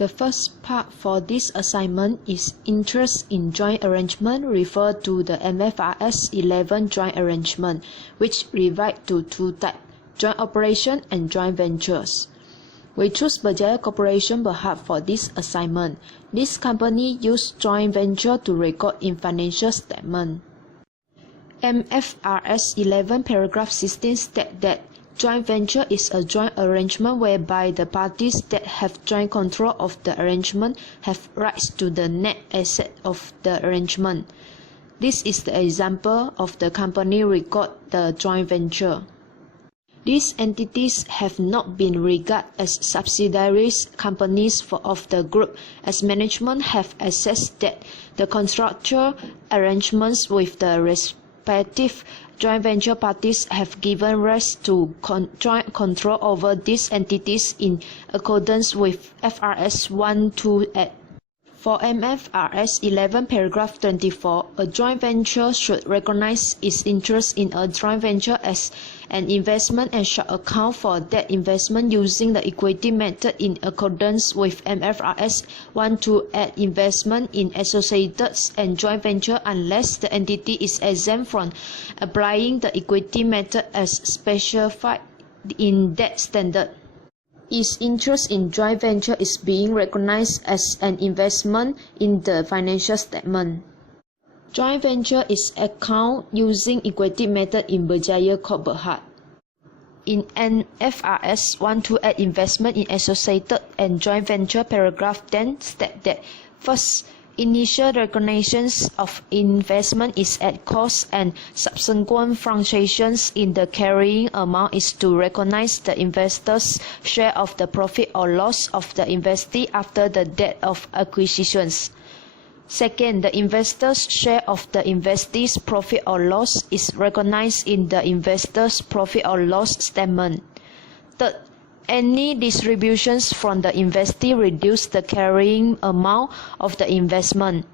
The first part for this assignment is interest in joint arrangement referred to the MFRS 11 joint arrangement, which divide to two types, joint operation and joint ventures. We choose Berjaya Corporation Berhad for this assignment. This company used joint venture to record in financial statement. MFRS 11 paragraph 16 states that joint venture is a joint arrangement whereby the parties that have joint control of the arrangement have rights to the net asset of the arrangement. This is the example of the company record the joint venture. These entities have not been regarded as subsidiaries companies of the group, as management have assessed that the contractual arrangements with the respective joint venture parties have given rise to joint control over these entities in accordance with FRS 128. For MFRS 11 paragraph 24, a joint venture should recognize its interest in a joint venture as an investment and shall account for that investment using the equity method in accordance with MFRS 128 investment in associates and joint venture unless the entity is exempt from applying the equity method as specified in that standard. Its interest in joint venture is being recognized as an investment in the financial statement. Joint venture is accounted using equity method in Berjaya Corp Berhad. In MFRS 128 investment in associated and joint venture paragraph 10 state that first, initial recognitions of investment is at cost and subsequent fluctuations in the carrying amount is to recognize the investor's share of the profit or loss of the investee after the date of acquisitions. Second, the investor's share of the investee's profit or loss is recognized in the investor's profit or loss statement. Third, any distributions from the investee reduce the carrying amount of the investment.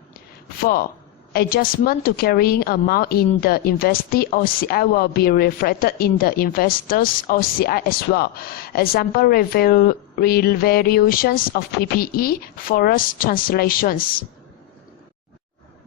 4. Adjustment to carrying amount in the investee OCI will be reflected in the investor's OCI as well. Example, revaluations of PPE, forest translations.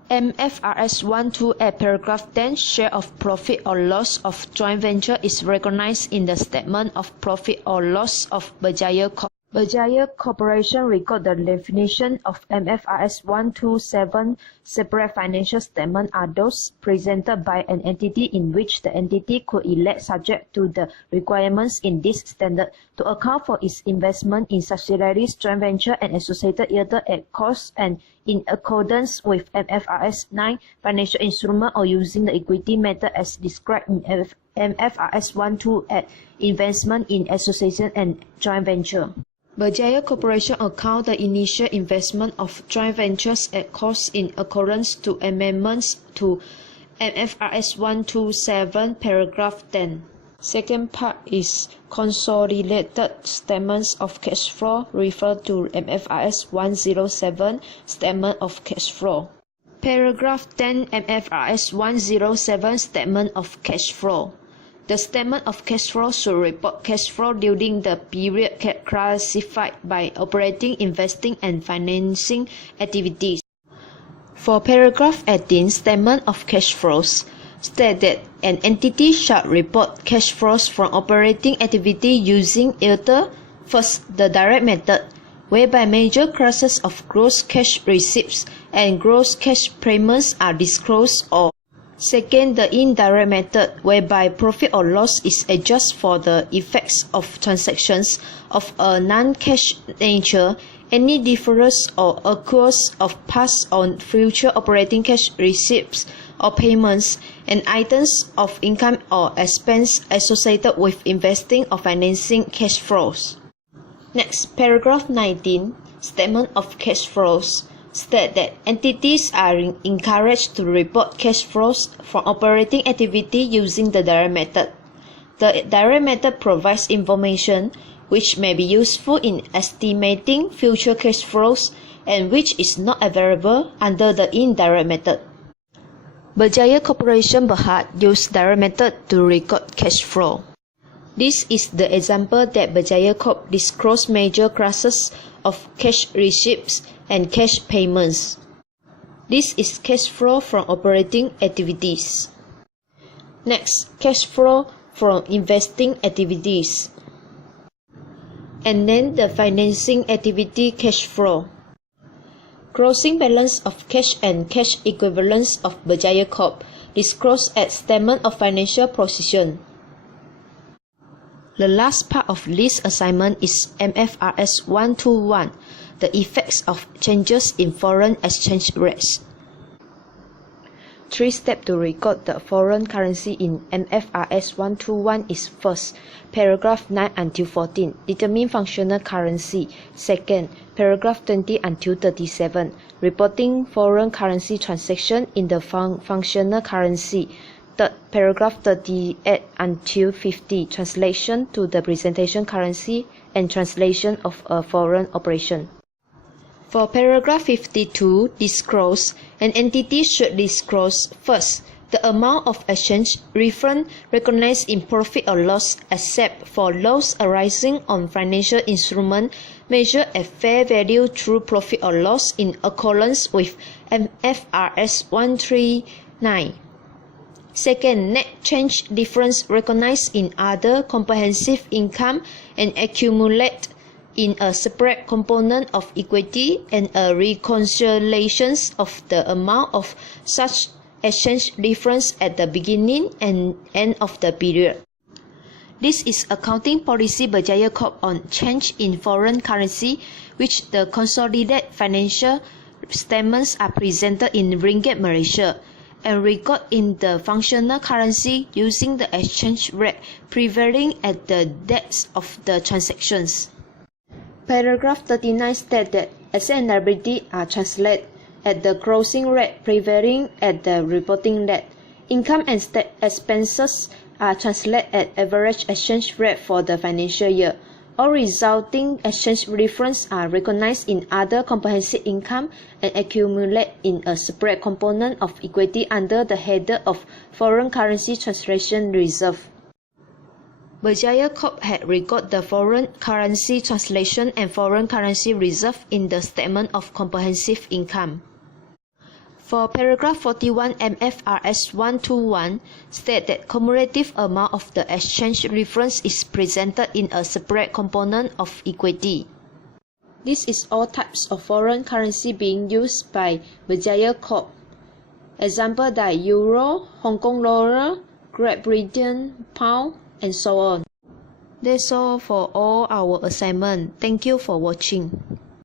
MFRS 128 paragraph 10 share of profit or loss of joint venture is recognized in the statement of profit or loss of Berjaya Corp. Berjaya Corporation record the definition of MFRS 127 separate financial statement are those presented by an entity in which the entity could elect subject to the requirements in this standard to account for its investment in subsidiaries, joint venture and associated either at cost and in accordance with MFRS 9 financial instrument or using the equity method as described in MFRS 128 investment in association and joint venture. Berjaya Corporation account the initial investment of joint ventures at cost in accordance to amendments to MFRS 127 paragraph 10. Second part is consolidated statements of cash flow referred to MFRS 107 statement of cash flow. Paragraph 10 MFRS 107 statement of cash flow. The statement of cash flow should report cash flow during the period classified by operating, investing, and financing activities. For paragraph 18, statement of cash flows, state that an entity shall report cash flows from operating activity using either, first, the direct method, whereby major classes of gross cash receipts and gross cash payments are disclosed, or second, the indirect method, whereby profit or loss is adjusted for the effects of transactions of a non-cash nature, any difference or accruals of past or future operating cash receipts or payments, and items of income or expense associated with investing or financing cash flows. Next, paragraph 19, statement of cash flows, state that entities are encouraged to report cash flows from operating activity using the direct method. The direct method provides information which may be useful in estimating future cash flows and which is not available under the indirect method. Berjaya Corporation Berhad used direct method to record cash flow. This is the example that Berjaya Corp disclosed major classes of cash receipts and cash payments. This is cash flow from operating activities. Next, cash flow from investing activities. And then the financing activity cash flow. Closing balance of cash and cash equivalents of Berjaya Corp. Disclosed at Statement of Financial Position. The last part of this assignment is MFRS 121, the effects of changes in foreign exchange rates. 3 steps to record the foreign currency in MFRS 121 is: first, paragraph 9 until 14, determine functional currency. Second, paragraph 20 until 37, reporting foreign currency transaction in the functional currency. Third, paragraph 38 until 50, translation to the presentation currency and translation of a foreign operation. For paragraph 52, disclose, an entity should disclose: first, the amount of exchange difference recognized in profit or loss, except for loss arising on financial instrument measured at fair value through profit or loss in accordance with MFRS 139. Second, net change difference recognized in other comprehensive income and accumulate in a separate component of equity, and a reconciliation of the amount of such exchange difference at the beginning and end of the period. This is accounting policy Berjaya Corp on change in foreign currency, which the consolidated financial statements are presented in Ringgit Malaysia and record in the functional currency using the exchange rate prevailing at the dates of the transactions. Paragraph 39 states that assets and liabilities are translated at the closing rate prevailing at the reporting date. Income and expenses are translated at average exchange rate for the financial year. All resulting exchange difference are recognized in other comprehensive income and accumulate in a separate component of equity under the header of Foreign Currency Translation Reserve. Berjaya Corp had recorded the foreign currency translation and foreign currency reserve in the Statement of Comprehensive Income. For paragraph 41, MFRS 121 states that cumulative amount of the exchange difference is presented in a separate component of equity. This is all types of foreign currency being used by Berjaya Corp. Example like Euro, Hong Kong dollar, Great Britain pound, and so on. That's all for all our assignment. Thank you for watching.